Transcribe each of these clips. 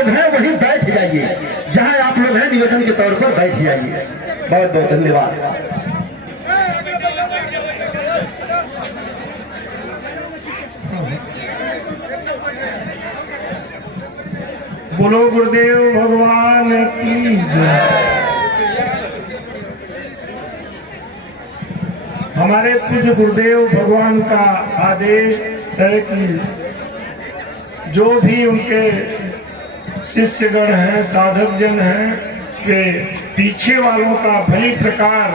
लोग हैं वहीं बैठ जाइए, जहां आप लोग हैं निवेदन के तौर पर बैठ जाइए। बहुत बहुत धन्यवाद। बोलो गुरुदेव भगवान की जय। हमारे पूज्य गुरुदेव भगवान का आदेश है कि जो भी उनके शिष्यगण हैं, साधक जन हैं, वे पीछे वालों का भली प्रकार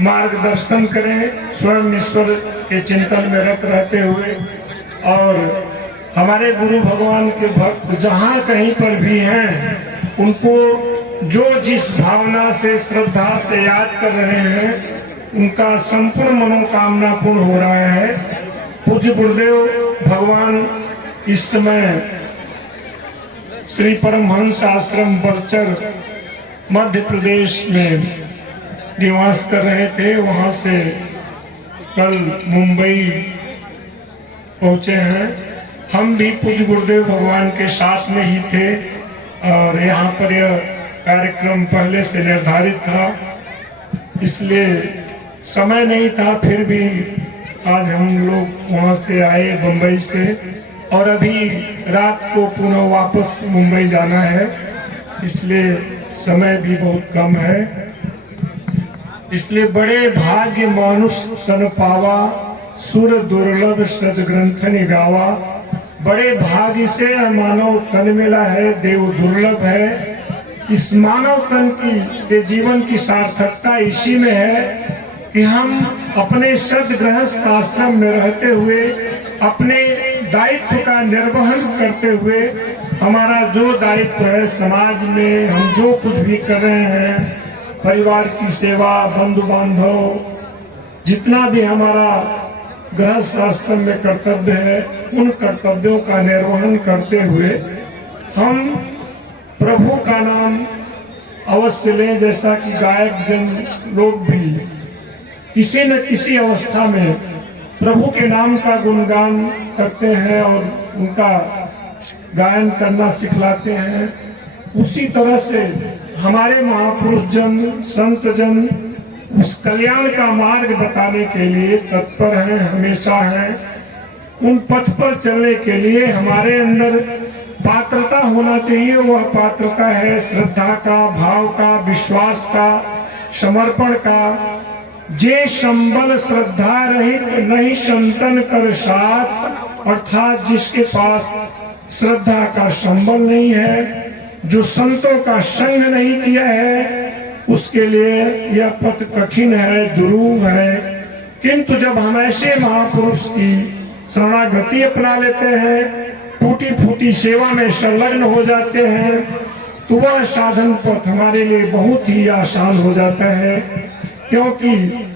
मार्गदर्शन करें, स्वयं ईश्वर के चिंतन में रत रहते हुए। और हमारे गुरु भगवान के भक्त जहाँ कहीं पर भी हैं, उनको जो जिस भावना से, श्रद्धा से याद कर रहे हैं, उनका संपूर्ण मनोकामना पूर्ण हो रहा है। पूज्य गुरुदेव भगवान इस समय श्री परमहंस आश्रम बरचर मध्य प्रदेश में निवास कर रहे थे। वहां से कल मुंबई पहुंचे हैं। हम भी पूज्य गुरुदेव भगवान के साथ में ही थे और यहाँ पर यह कार्यक्रम पहले से निर्धारित था, इसलिए समय नहीं था। फिर भी आज हम लोग वहाँ से आए बम्बई से, और अभी रात को पुनः वापस मुंबई जाना है, इसलिए समय भी बहुत कम है। इसलिए बड़े भाग्य मानुष तन पावा, सुर दुर्लभ सदग्रंथ निगावा। बड़े भाग्य से मानव तन मिला है, देव दुर्लभ है। इस मानव तन के जीवन की सार्थकता इसी में है कि हम अपने सदगृहस्थ आश्रम में रहते हुए अपने दायित्व का निर्वहन करते हुए, हमारा जो दायित्व है समाज में, हम जो कुछ भी कर रहे हैं, परिवार की सेवा, बंधु बांधव, जितना भी हमारा गृहस्थ आश्रम में कर्तव्य है, उन कर्तव्यों का निर्वहन करते हुए हम प्रभु का नाम अवश्य लें। जैसा कि गायक जन लोग भी किसी न किसी अवस्था में प्रभु के नाम का गुणगान करते हैं और उनका गायन करना सिखलाते हैं, उसी तरह से हमारे महापुरुष जन, संत जन उस कल्याण का मार्ग बताने के लिए तत्पर हैं, हमेशा हैं। उन पथ पर चलने के लिए हमारे अंदर पात्रता होना चाहिए। वह पात्रता है श्रद्धा का, भाव का, विश्वास का, समर्पण का। जे संबल श्रद्धा रहित नहीं संतन कर साथ, अर्थात जिसके पास श्रद्धा का संबल नहीं है, जो संतों का संग नहीं किया है, उसके लिए यह पथ कठिन है, दुरूह है। किंतु जब हम ऐसे महापुरुष की शरणागति अपना लेते हैं, टूटी फूटी सेवा में संलग्न हो जाते हैं, तो वह साधन पथ हमारे लिए बहुत ही आसान हो जाता है। क्योंकि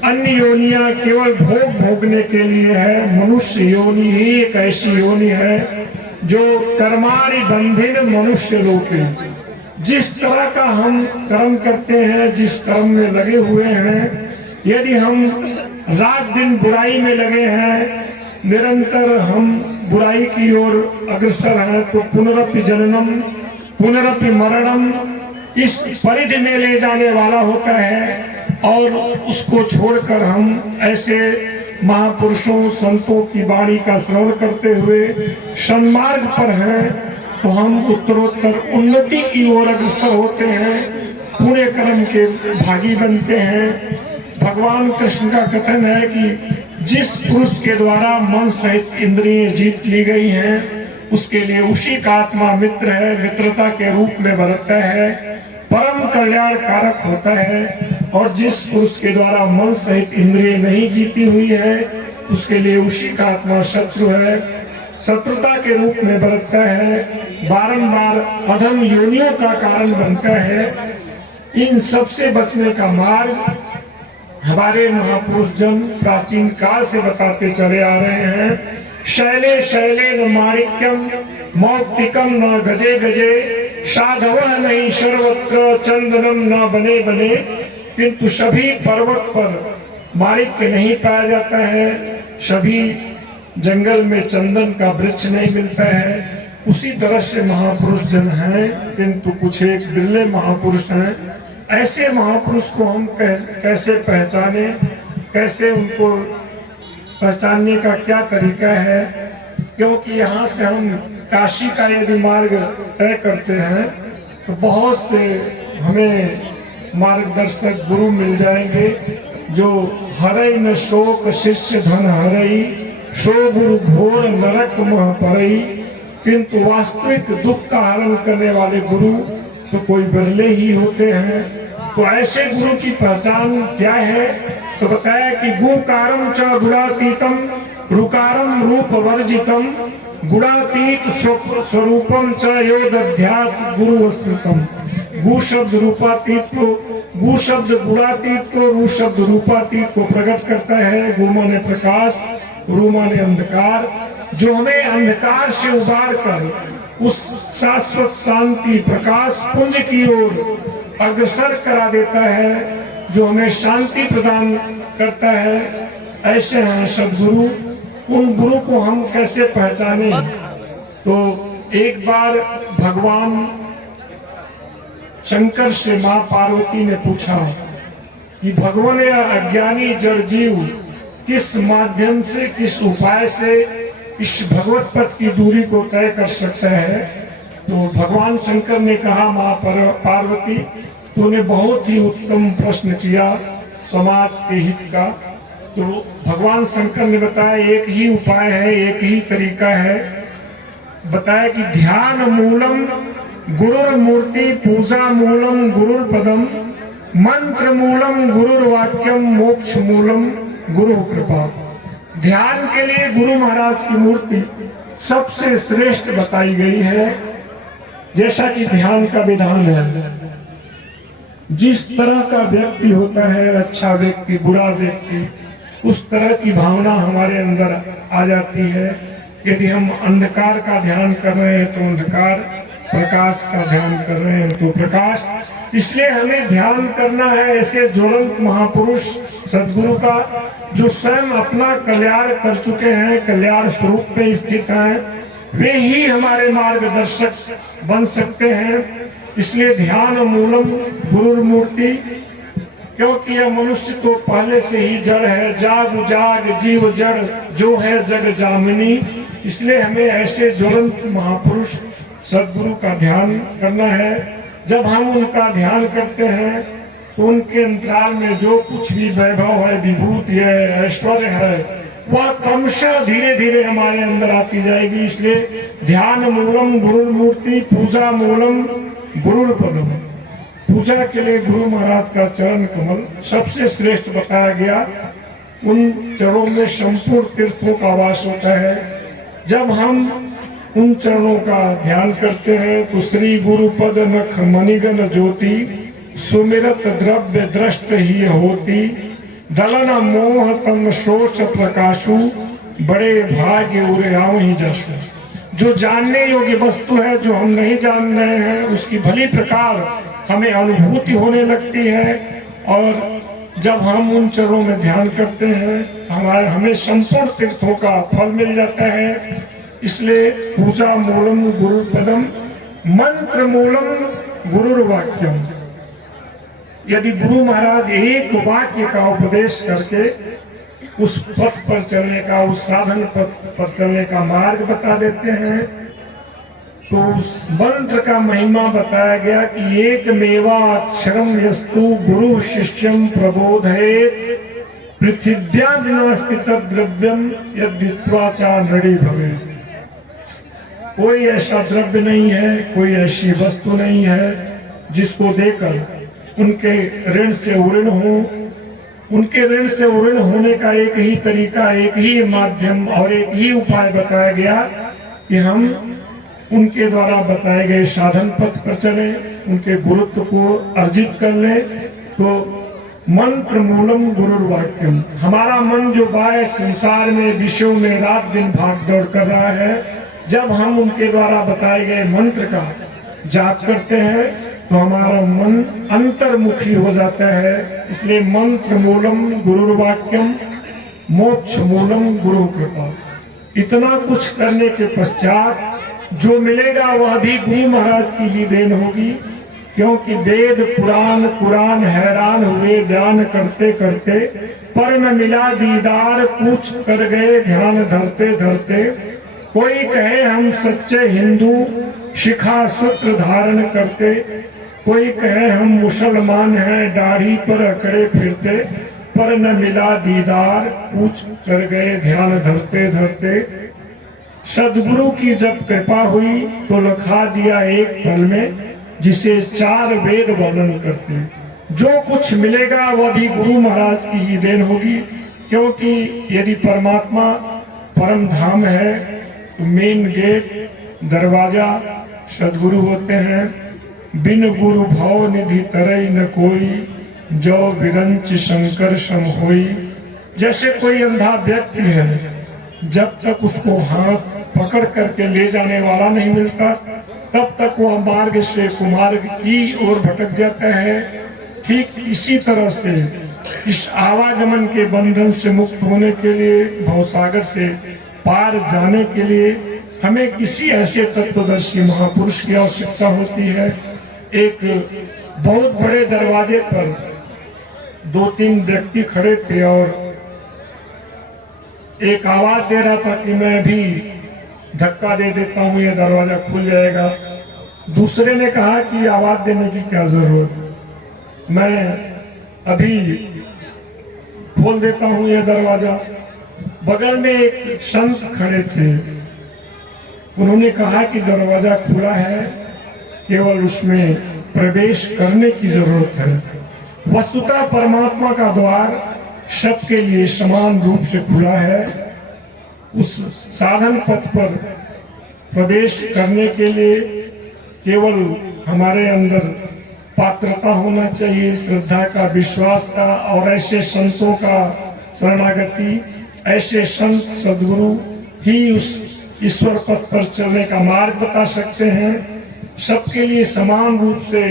अन्य योनियां केवल भोग भोगने के लिए है। मनुष्य योनि ही एक ऐसी योनि है जो कर्माणि बंधिन मनुष्य लोके। जिस तरह का हम कर्म करते हैं, जिस कर्म में लगे हुए हैं, यदि हम रात दिन बुराई में लगे हैं, निरंतर हम बुराई की ओर अग्रसर हैं, तो पुनरपि जननम पुनरपि मरणम इस परिधि में ले जाने वाला होता है। और उसको छोड़कर हम ऐसे महापुरुषों, संतों की वाणी का श्रवण करते हुए सन्मार्ग पर हैं, तो हम उत्तरोत्तर उन्नति की ओर अग्रसर होते हैं, पूरे कर्म के भागी बनते हैं। भगवान कृष्ण का कथन है कि जिस पुरुष के द्वारा मन सहित इंद्रियां जीत ली गई हैं, उसके लिए उसी का आत्मा मित्र है, मित्रता के रूप में बरतता है, परम कल्याण कारक होता है। और जिस पुरुष के द्वारा मन सहित इंद्रिय नहीं जीती हुई है, उसके लिए उसी का आत्मा शत्रु है, शत्रुता के रूप में बरतता है, बारंबार अधम योनियों का कारण बनता है। इन सब से बचने का मार्ग हमारे महापुरुष जन प्राचीन काल से बताते चले आ रहे हैं। शैले शैले न माणिक्यम मौक्तिकम न गजे गजे, साधव नहीं सर्वत्र चंदनम न बने बने। किंतु सभी पर्वत पर माणिक्य नहीं पाया जाता है, सभी जंगल में चंदन का वृक्ष नहीं मिलता है, उसी तरह से महापुरुष जन हैं, किंतु कुछ एक बिरले महापुरुष हैं। ऐसे महापुरुष को हम कैसे पहचाने, कैसे उनको पहचानने का क्या तरीका है? क्योंकि यहाँ से हम काशी का यदि मार्ग तय करते हैं तो बहुत से हमें मार्गदर्शक गुरु मिल जाएंगे जो हरई न शोक शिष्य धन हरई, सो गुरु घोर नरक मह परई। किंतु वास्तविक दुख का हरण करने वाले गुरु तो कोई बिरले ही होते हैं। तो ऐसे गुरु की पहचान क्या है? तो बताया कि गुकारम च गुणातीतम रुकारम रूप वर्जितम, गुणातीत स्वरूपम च योदध्यात् गुरु स्मृतम। गु शब्द रूपातीत को, गु शब्द गुणातीत को, रू शब्द रूपातीत को प्रकट करता है। गु माने प्रकाश, रू माने अंधकार, जो हमें अंधकार से उबार कर उस शाश्वत शांति प्रकाश पुंज की ओर अग्रसर करा देता है, जो हमें शांति प्रदान करता है। ऐसे हैं सदगुरु। उन गुरु को हम कैसे पहचाने? तो एक बार भगवान शंकर से मां पार्वती ने पूछा कि भगवान या अज्ञानी जड़ जीव किस माध्यम से, किस उपाय से इस भगवत पद की दूरी को तय कर सकता है? तो भगवान शंकर ने कहा, मां पार्वती तूने बहुत ही उत्तम प्रश्न किया समाज के हित का। तो भगवान शंकर ने बताया एक ही उपाय है, एक ही तरीका है। बताया कि ध्यान मूलम गुरुर मूर्ति, पूजा मूलम गुरुर पदम, मंत्र मूलम गुरुर वाक्यम, मोक्ष मूलम गुरु कृपा। ध्यान के लिए गुरु महाराज की मूर्ति सबसे श्रेष्ठ बताई गई है। जैसा कि ध्यान का विधान है, जिस तरह का व्यक्ति होता है, अच्छा व्यक्ति बुरा व्यक्ति, उस तरह की भावना हमारे अंदर आ जाती है। यदि हम अंधकार का ध्यान कर रहे हैं तो अंधकार, प्रकाश का ध्यान कर रहे हैं तो प्रकाश। इसलिए हमें ध्यान करना है ऐसे ज्वलंत महापुरुष सदगुरु का, जो स्वयं अपना कल्याण कर चुके हैं, कल्याण स्वरूप में स्थित हैं। वे ही हमारे मार्गदर्शक बन सकते हैं। इसलिए ध्यान मूलम गुरुर मूर्ति, क्योंकि यह मनुष्य तो पहले से ही जड़ है। जाग जाग जीव जड़, जो है जग जामिनी। इसलिए हमें ऐसे ज्वलंत महापुरुष सदगुरु का ध्यान करना है। जब हम उनका ध्यान करते हैं तो उनके अंतराल में जो कुछ भी वैभव है, विभूति है, ऐश्वर्य है, वह क्रमशः धीरे धीरे हमारे अंदर आती जाएगी। इसलिए ध्यान मूलम गुरुर मूर्ति, पूजा मूलम गुरुर पदम। पूजा के लिए गुरु महाराज का चरण कमल सबसे श्रेष्ठ बताया गया। उन चरणों में संपूर्ण तीर्थों का वास होता है। जब हम उन चरणों का ध्यान करते हैं तो श्री गुरु पद नख मणिगण ज्योति, सुमिरत द्रव्य दृष्ट ही होती, दलन मोह तम शोष प्रकाशु, बड़े भाग्य उरे आव ही जसु। जो जानने योग्य वस्तु है, जो हम नहीं जान रहे हैं, उसकी भली प्रकार हमें अनुभूति होने लगती है। और जब हम उन चरणों में ध्यान करते हैं, हमें संपूर्ण तीर्थों का फल मिल जाता है। इसलिए पूजा मूलम गुरु पदम, मंत्र मूलम गुरुर वाक्यम। यदि गुरु महाराज एक वाक्य का उपदेश करके उस पथ पर चलने का, उस साधन पथ पर चलने का मार्ग बता देते हैं, तो उस मंत्र का महिमा बताया गया कि एक मेवा अक्षरम यस्तु गुरु शिष्यम प्रबोधयेत्, पृथिव्या विनास्ति तद्द्रव्यम यद्वित्वाचा नृणी भवेत्। कोई ऐसा द्रव्य नहीं है, कोई ऐसी वस्तु नहीं है जिसको देकर उनके ऋण से उऋण हो। उनके ऋण से उऋण होने का एक ही तरीका, एक ही माध्यम और एक ही उपाय बताया गया कि हम उनके द्वारा बताए गए साधन पथ पर चले, उनके गुरुत्व को अर्जित कर ले। तो मंत्र मूलम गुरुर वाक्यम। हमारा मन जो बाय संसार में विषयों में रात दिन भाग दौड़ कर रहा है, जब हम उनके द्वारा बताए गए मंत्र का जाप करते हैं तो हमारा मन अंतर्मुखी हो जाता है। इसलिए मंत्र मूलम गुरुर वाक्यम, मोक्ष मूलम गुरु कृपा। इतना कुछ करने के पश्चात जो मिलेगा वह भी गुरु महाराज की ही देन होगी, क्योंकि वेद पुराण कुरान हैरान हुए ध्यान करते करते, पर न मिला दीदार पूछ कर गए ध्यान धरते धरते। कोई कहे हम सच्चे हिंदू शिखा सूत्र धारण करते, कोई कहे हम मुसलमान हैं दाढ़ी पर अकड़े फिरते, पर न मिला दीदार पूछ कर गए ध्यान धरते धरते। सदगुरु की जब कृपा हुई तो लिखा दिया एक पल में, जिसे 4 वेद वर्णन करते हैं। जो कुछ मिलेगा वह भी गुरु महाराज की ही देन होगी, क्योंकि यदि परमात्मा परम धाम है तो मेन गेट दरवाजा सदगुरु होते हैं। बिन गुरु भव निधि तरई न कोई, जो विरंच शंकर सम होई। जैसे कोई अंधा व्यक्ति है, जब तक उसको हाथ पकड़ करके ले जाने वाला नहीं मिलता तब तक वह मार्ग से कुमार्ग की ओर भटक जाता है। ठीक इसी तरह से इस आवागमन के बंधन से मुक्त होने के लिए, भवसागर से पार जाने के लिए हमें किसी ऐसे तत्वदर्शी महापुरुष की आवश्यकता होती है। एक बहुत बड़े दरवाजे पर 2-3 व्यक्ति खड़े थे और एक आवाज दे रहा था कि मैं भी धक्का दे देता हूं, यह दरवाजा खुल जाएगा। दूसरे ने कहा कि आवाज देने की क्या जरूरत, मैं अभी खोल देता हूं यह दरवाजा। बगल में एक संत खड़े थे, उन्होंने कहा कि दरवाजा खुला है, केवल उसमें प्रवेश करने की जरूरत है। वस्तुतः परमात्मा का द्वार सबके लिए समान रूप से खुला है। उस साधन पथ पर प्रवेश करने के लिए केवल हमारे अंदर पात्रता होना चाहिए, श्रद्धा का, विश्वास का, और ऐसे संतों का शरणागति, ऐसे संत सदगुरु ही उस ईश्वर पथ पर चलने का मार्ग बता सकते हैं। सबके लिए समान रूप से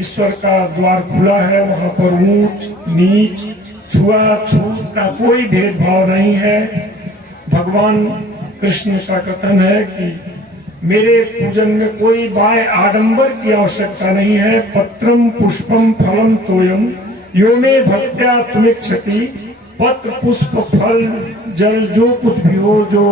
ईश्वर का द्वार खुला है, वहां पर ऊंच नीच छुआछूत का कोई भेदभाव नहीं है। भगवान कृष्ण का कथन है कि मेरे पूजन में कोई बाय आडंबर की आवश्यकता नहीं है। पत्रम पुष्पम फलम तोयम यो में भक्त्या तुमिच्छति। पत्र पुष्प फल जल जो कुछ भी हो, जो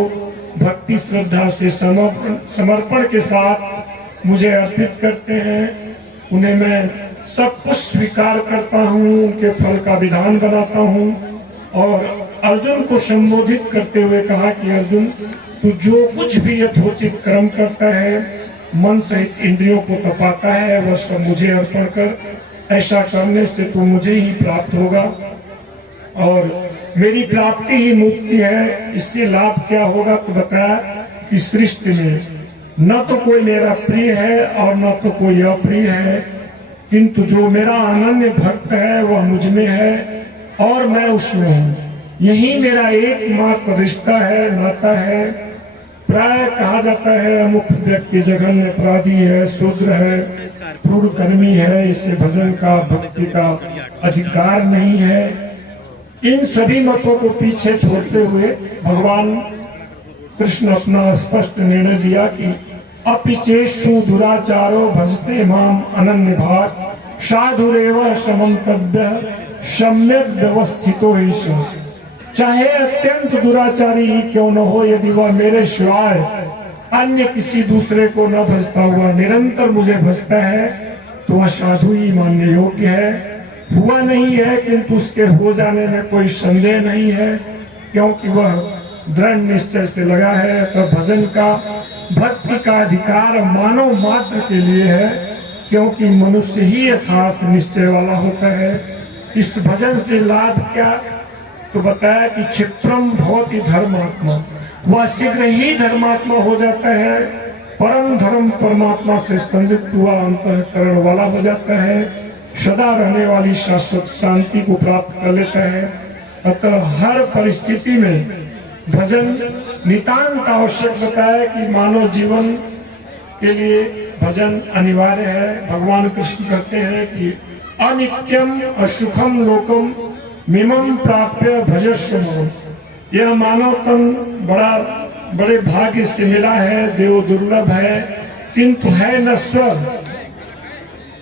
भक्ति श्रद्धा से समर्पण के साथ मुझे अर्पित करते हैं, उन्हें मैं सब कुछ स्वीकार करता हूँ, उनके फल का विधान बनाता हूँ। और अर्जुन को संबोधित करते हुए कहा कि अर्जुन, तू जो कुछ भी यथोचित कर्म करता है, मन सहित इंद्रियों को तपाता है, वह सब मुझे अर्पण कर। ऐसा करने से तू मुझे ही प्राप्त होगा और मेरी प्राप्ति ही मुक्ति है। इससे लाभ क्या होगा तो बताया कि सृष्टि में न तो कोई मेरा प्रिय है और न तो कोई अप्रिय है, किंतु जो मेरा अनन्य भक्त है वह मुझ में है और मैं उसमें हूँ। यही मेरा एकमात्र रिश्ता है, नाता है। प्राय कहा जाता है अमुक व्यक्ति जघन्य अपराधी है, शूद्र है, पूर्वकर्मी है, इसे भजन का, भक्ति का अधिकार नहीं है। इन सभी मतों को पीछे छोड़ते हुए भगवान कृष्ण अपना स्पष्ट निर्णय दिया कि अपिचेषु दुराचारो भजते माम अनन्य भाग साधुरेव समन्तव्य सम्यक व्यवस्थितो ही सो। चाहे अत्यंत दुराचारी ही क्यों न हो, यदि वह मेरे सिवाय अन्य किसी दूसरे को न भजता हुआ निरंतर मुझे भजता है तो वह साधु ही मानने योग्य है। हुआ नहीं है किंतु उसके हो जाने में कोई संदेह नहीं है, क्योंकि वह दृढ़ निश्चय से लगा है। तो भजन का, भक्ति का अधिकार मानव मात्र के लिए है, क्योंकि मनुष्य ही यथार्थ निश्चय वाला होता है। इस भजन से लाभ क्या तो बताया कि क्षिप्रम भवति धर्मात्मा, वह शीघ्र ही धर्मात्मा हो जाता है। परम धर्म परमात्मा से संयुक्त हुआ अंतःकरण वाला हो जाता है, सदा रहने वाली शाश्वत शांति को प्राप्त कर लेता है। अतः हर परिस्थिति में भजन नितांत आवश्यक बताया कि मानव जीवन के लिए भजन अनिवार्य है। भगवान कृष्ण कहते हैं कि अनित्यम असुखम लोकम मिमम प्राप्य भजस्व। यह मानव तन बड़ा बड़े भाग्य से मिला है, देव दुर्लभ है, किंतु है नश्वर।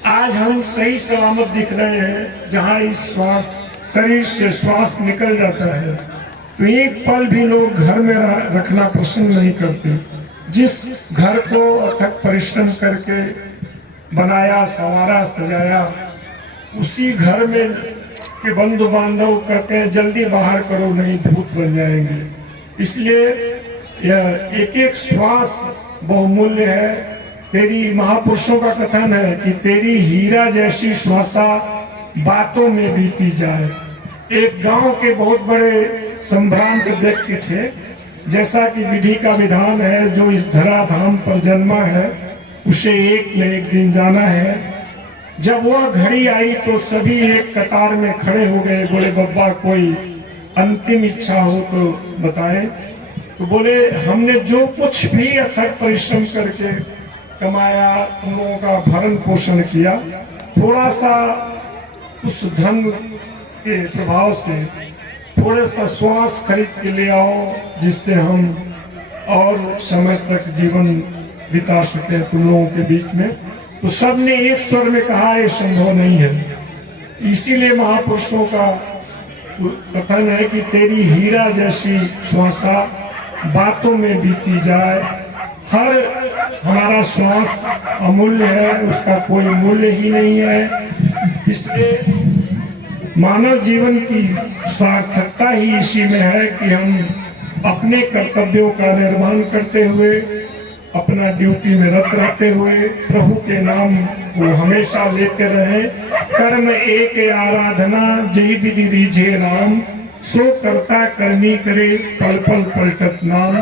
आज हम सही सलामत दिख रहे हैं, जहाँ इस श्वास शरीर से श्वास निकल जाता है तो एक पल भी लोग घर में रखना पसंद नहीं करते। जिस घर को अथक परिश्रम करके बनाया, संवारा, सजाया, उसी घर में के बंधु बांधव कहते हैं जल्दी बाहर करो नहीं भूत बन जाएंगे। इसलिए यह एक एक श्वास बहुमूल्य है। तेरी महापुरुषों का कथन है कि तेरी हीरा जैसी श्वासा बातों में बीती जाए। एक गांव के बहुत बड़े संभ्रांत व्यक्ति थे, जैसा कि विधि का विधान है, जो इस धराधाम पर जन्मा है उसे एक न एक दिन जाना है। जब वह घड़ी आई तो सभी एक कतार में खड़े हो गए। बोले बब्बा कोई अंतिम इच्छा हो तो बताएं। तो बोले हमने जो कुछ भी अथक परिश्रम करके कमाया, उन लोगों का भरण पोषण किया, थोड़ा सा उस धन के प्रभाव से थोड़ा सा श्वास खरीद के ले आओ, जिससे हम और समय तक जीवन बिता सके तुम लोगों के बीच में। तो सबने एक स्वर में कहा ये संभव नहीं है। इसीलिए महापुरुषों का कथन है कि तेरी हीरा जैसी श्वासा बातों में बीती जाए। हर हमारा श्वास अमूल्य है, उसका कोई मूल्य ही नहीं है। इसलिए मानव जीवन की सार्थकता ही इसी में है कि हम अपने कर्तव्यों का निर्वहन करते हुए, अपना ड्यूटी में रत रहते हुए प्रभु के नाम को हमेशा लेते रहें। कर्म एक आराधना जय विधि रीझे राम, सो करता कर्मी करे पल पल पलटत नाम।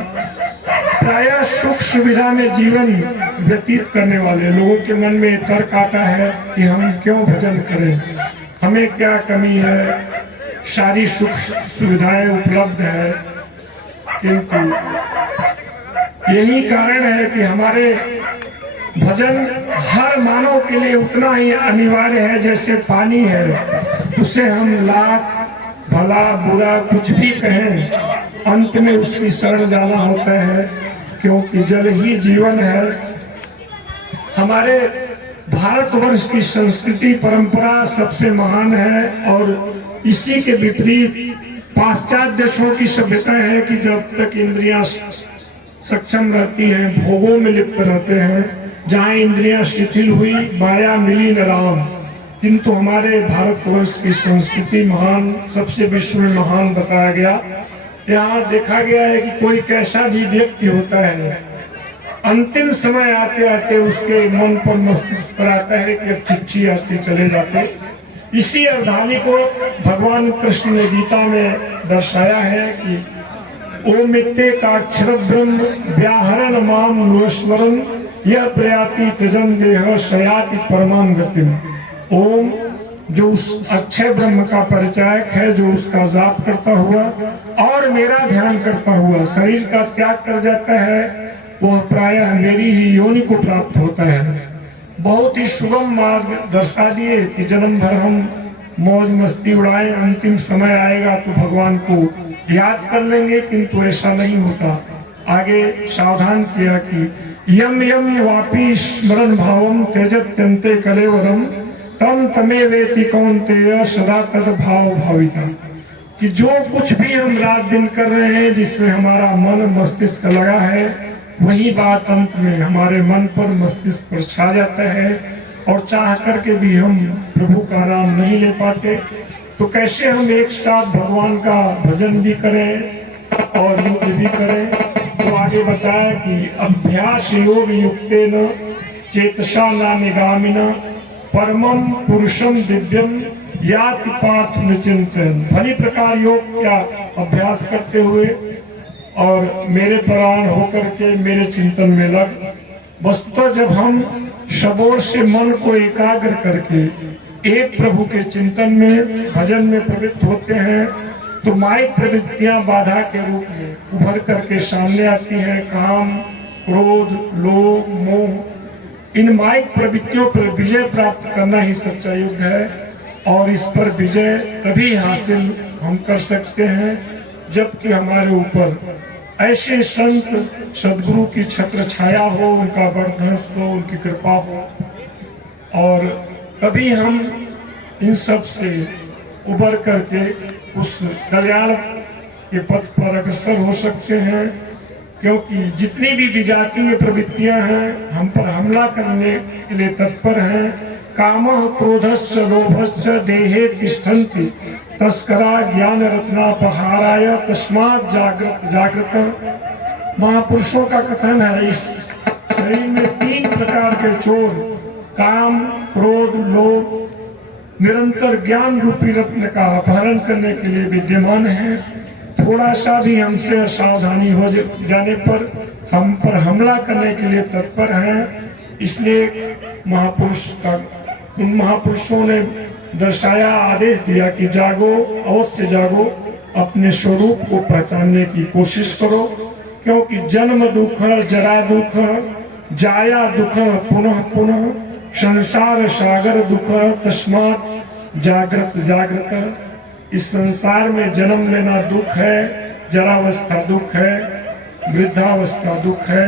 प्रायः सुख सुविधा में जीवन व्यतीत करने वाले लोगों के मन में तर्क आता है कि हम क्यों भजन करें, हमें क्या कमी है, सारी सुख सुविधाएं उपलब्ध है। किंतु यही कारण है कि हमारे भजन हर मानव के लिए उतना ही अनिवार्य है जैसे पानी है। उसे हम लाख भला बुरा कुछ भी कहें, अंत में उसकी शरण जाना होता है, क्योंकि जल ही जीवन है। हमारे भारतवर्ष की संस्कृति परंपरा सबसे महान है और इसी के विपरीत पाश्चात्य देशों की सभ्यता है कि जब तक इंद्रियां सक्षम रहती हैं, भोगों में लिप्त रहते हैं, जहाँ इंद्रियां शिथिल हुई माया मिली न राम। किंतु हमारे भारतवर्ष की संस्कृति महान, सबसे विश्व में महान बताया गया। यहाँ देखा गया है कि कोई कैसा भी व्यक्ति होता है, अंतिम समय आते आते उसके मन पर मस्तिष्क पर आता है कि अब चिट्ठी आती चले जाते। इसी अवधानी को भगवान कृष्ण ने गीता में दर्शाया है कि ओम मित्ते का अक्षर ब्रह्म व्याहरण माम नुस्मरन यह प्रयाति त्यजन देह शयाति परमाम गतिम। ओम जो उस अक्षय ब्रह्म का परिचायक है, जो उसका जाप करता हुआ और मेरा ध्यान करता हुआ शरीर का त्याग कर जाता है, वह प्रायः मेरी ही योनि को प्राप्त होता है। बहुत ही सुगम मार्ग दर्शा दिए कि जन्म भर हम मौज मस्ती उड़ाएं, अंतिम समय आएगा तो भगवान को याद कर लेंगे, किंतु ऐसा नहीं होता। आगे सावधान किया कि यम यम वापी स्मरण भावम त्यजत्यन्ते कलेवरम तम तमे वेति कौन्तेय सदा तद भाव भाविता। कि जो कुछ भी हम रात दिन कर रहे हैं, जिसमें हमारा मन मस्तिष्क लगा है, वही बात अंत में हमारे मन पर मस्तिष्क पर छा जाता है और चाह करके भी हम प्रभु का नाम नहीं ले पाते। तो कैसे हम एक साथ भगवान का भजन भी करें और युद्ध भी करें। तो आगे बताया कि अभ्यास योग युक्तेन चेतसा नानिगामिना परमम पुरुषम दिव्यम याति पार्थ निचिंतन। भली प्रकार योग का अभ्यास करते हुए और मेरे परायण होकर के मेरे चिंतन में लग। वस्तुतः जब हम सबोर से मन को एकाग्र करके एक प्रभु के चिंतन में भजन में प्रवृत्त होते हैं, तो माइक प्रवृत्तियां बाधा के रूप में उभर करके सामने आती हैं। काम, क्रोध, लोभ, मोह, इन माइक प्रवृत्तियों पर विजय प्राप्त करना ही सच्चा युद्ध है। और इस पर विजय तभी हासिल हम कर सकते हैं जबकि हमारे ऊपर ऐसे संत सदगुरु की छत्र छाया हो, उनका वर्धंस हो, उनकी कृपा हो, और तभी हम इन सब से उबर करके उस कल्याण के पथ पर अग्रसर हो सकते हैं। क्योंकि जितनी भी विजातीय प्रवृत्तियां हैं हम पर हमला करने के लिए तत्पर हैं। कामः क्रोधश्च लोभश्च देहे तिष्ठन्ति तस्करा ज्ञान रत्नापहाराय तस्मात् जागृत जागृत। महापुरुषों का कथन है, इस शरीर में 3 प्रकार के चोर, काम, क्रोध, लोभ निरंतर ज्ञान रूपी रत्न का अपहरण करने के लिए विद्यमान है। थोड़ा सा भी हमसे असावधानी हो जाने पर हम पर हमला करने के लिए तत्पर हैं। इसलिए उन महापुरुषों ने दर्शाया, आदेश दिया कि जागो, अवश्य जागो, अपने स्वरूप को पहचानने की कोशिश करो। क्योंकि जन्म दुख, जरा दुख, जाया दुख, पुनः पुनः संसार सागर दुख, तस्मात् जागृत जागृत। इस संसार में जन्म लेना दुख है, जरावस्था दुख है, वृद्धावस्था दुख है।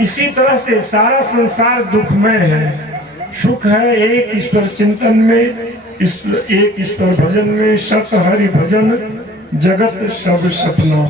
इसी तरह से सारा संसार दुखमय है। सुख है एक ईश्वर चिंतन में, एक ईश्वर भजन में, सत हरि भजन, जगत सब सपना।